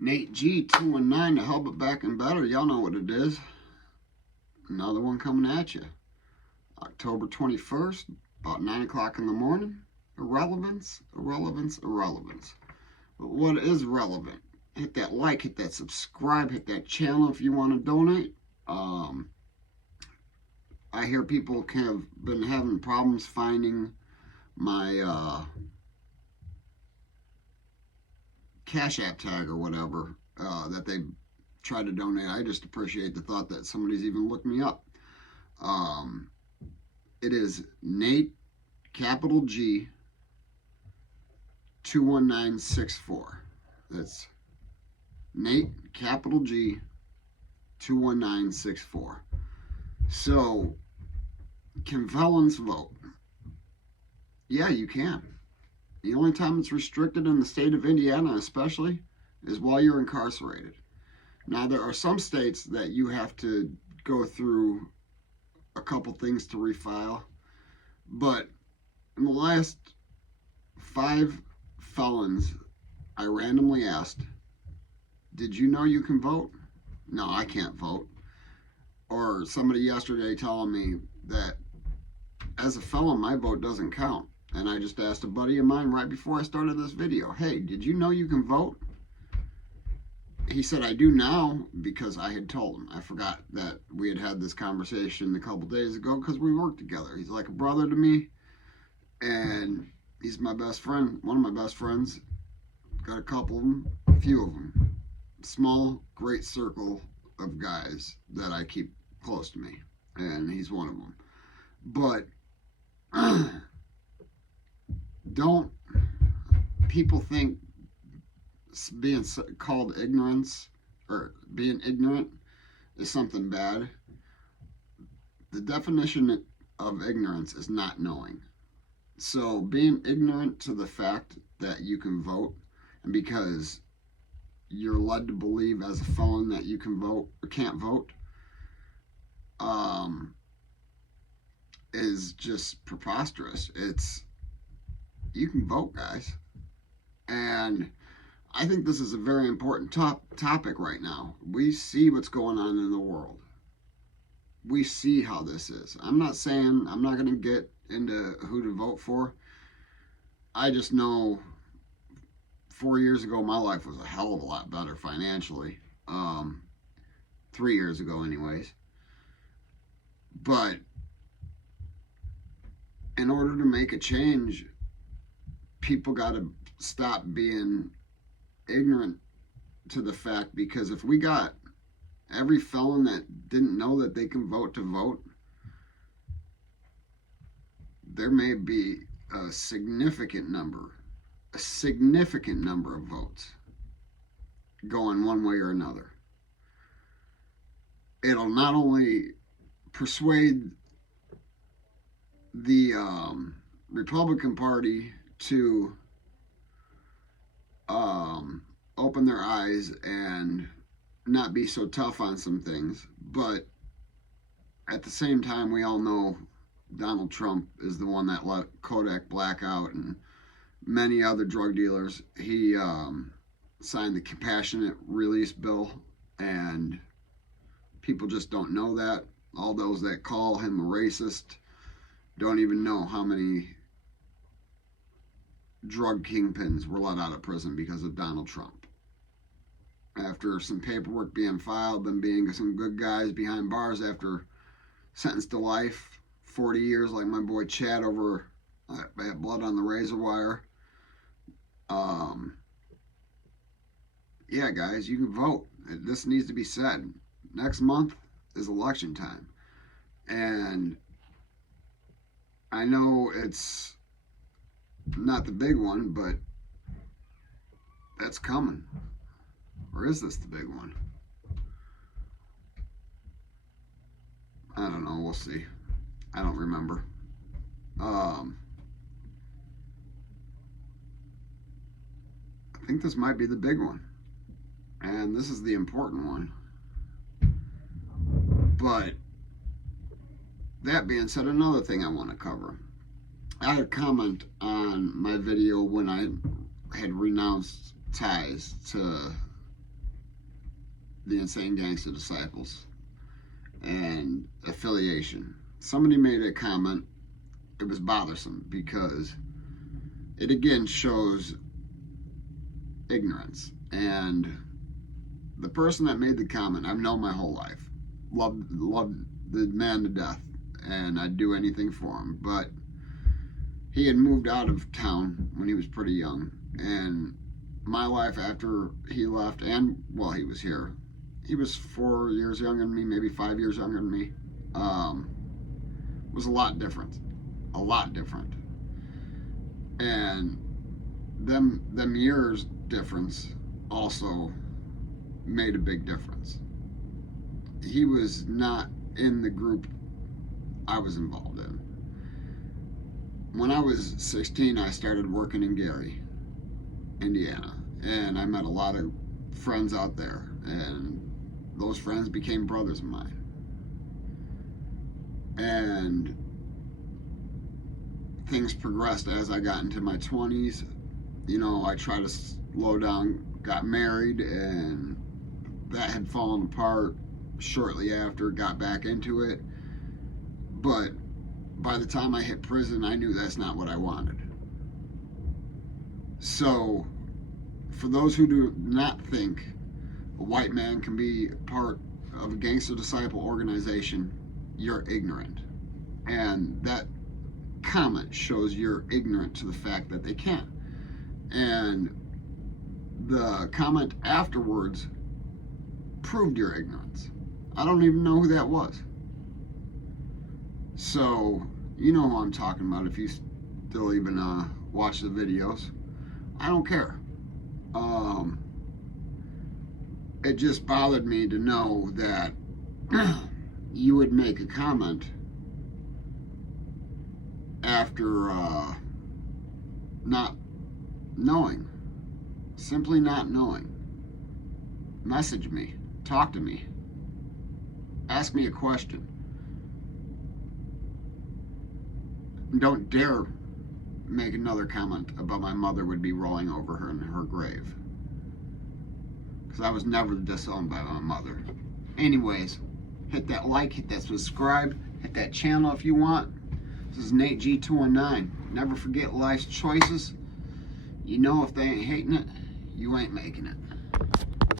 Nate G 219 to help it back and better. Y'all know what it is. Another one coming at you. October 21st, about 9 o'clock in the morning. Irrelevance, irrelevance, irrelevance. But what is relevant? Hit that like, hit that subscribe, hit that channel if you want to donate. I hear people have been having problems finding my Cash App tag or whatever that they try to donate. I just appreciate the thought that somebody's even looked me up. It is Nate, capital G, 21964. That's Nate, capital G, 21964. So, can felons vote? Yeah, you can. The only time it's restricted in the state of Indiana especially is while you're incarcerated. Now, there are some states that you have to go through a couple things to refile, but in the last 5 felons I randomly asked, did you know you can vote? No, I can't vote. Or somebody yesterday telling me that as a felon my vote doesn't count. And I just asked a buddy of mine right before I started this video, hey, did you know you can vote? He said, I do now, because I had told him. I forgot that we had had this conversation a couple days ago because we worked together. He's like a brother to me, and he's my best friend, one of my best friends. Got a couple of them, a few of them. Small, great circle of guys that I keep close to me, and he's one of them. But don't people think being called ignorance or being ignorant is something bad? The definition of ignorance is not knowing. So being ignorant to the fact that you can vote, and because you're led to believe as a felon that you can vote or can't vote, is just preposterous. You can vote, guys. And I think this is a very important topic right now. We see what's going on in the world. We see how this is. I'm not saying I'm not going to get into who to vote for. I just know 4 years ago my life was a hell of a lot better financially. 3 years ago anyways. But in order to make a change, people got to stop being ignorant to the fact, because if we got every felon that didn't know that they can vote to vote, there may be a significant number of votes going one way or another. It'll not only persuade the Republican Party to open their eyes and not be so tough on some things, but at the same time we all know Donald Trump is the one that let Kodak black out and many other drug dealers. He signed the compassionate release bill, and people just don't know that. All those that call him a racist don't even know how many drug kingpins were let out of prison because of Donald Trump. After some paperwork being filed, them being some good guys behind bars after sentenced to life, 40 years like my boy Chad over at Blood on the Razor Wire. Yeah, guys, you can vote. This needs to be said. Next month is election time. And I know it's not the big one, but that's coming. Or is this the big one? I don't know. We'll see. I don't remember. I think this might be the big one. And this is the important one. But that being said, another thing I want to cover. I had a comment on my video when I had renounced ties to the Insane Gangster Disciples and affiliation. Somebody made a comment. It was bothersome because it again shows ignorance. And the person that made the comment, I've known my whole life. Loved the man to death, and I'd do anything for him. But he had moved out of town when he was pretty young, and my life after he left, and while he was here, he was 4 years younger than me, maybe 5 years younger than me, was a lot different. And them years difference also made a big difference. He was not in the group I was involved in. When I was 16, I started working in Gary, Indiana, and I met a lot of friends out there, and those friends became brothers of mine. And things progressed as I got into my 20s. You know, I tried to slow down, got married, and that had fallen apart shortly after, got back into it. But by the time I hit prison, I knew that's not what I wanted. So, for those who do not think a white man can be part of a gangster disciple organization, you're ignorant. And that comment shows you're ignorant to the fact that they can. And the comment afterwards proved your ignorance. I don't even know who that was. So, you know who I'm talking about if you still even watch the videos. I don't care. It just bothered me to know that you would make a comment after not knowing. Simply not knowing. Message me. Talk to me. Ask me a question. Don't dare make another comment about my mother would be rolling over her in her grave. Because I was never disowned by my mother. Anyways, hit that like, hit that subscribe, hit that channel if you want. This is Nate G219. Never forget life's choices. You know if they ain't hating it, you ain't making it.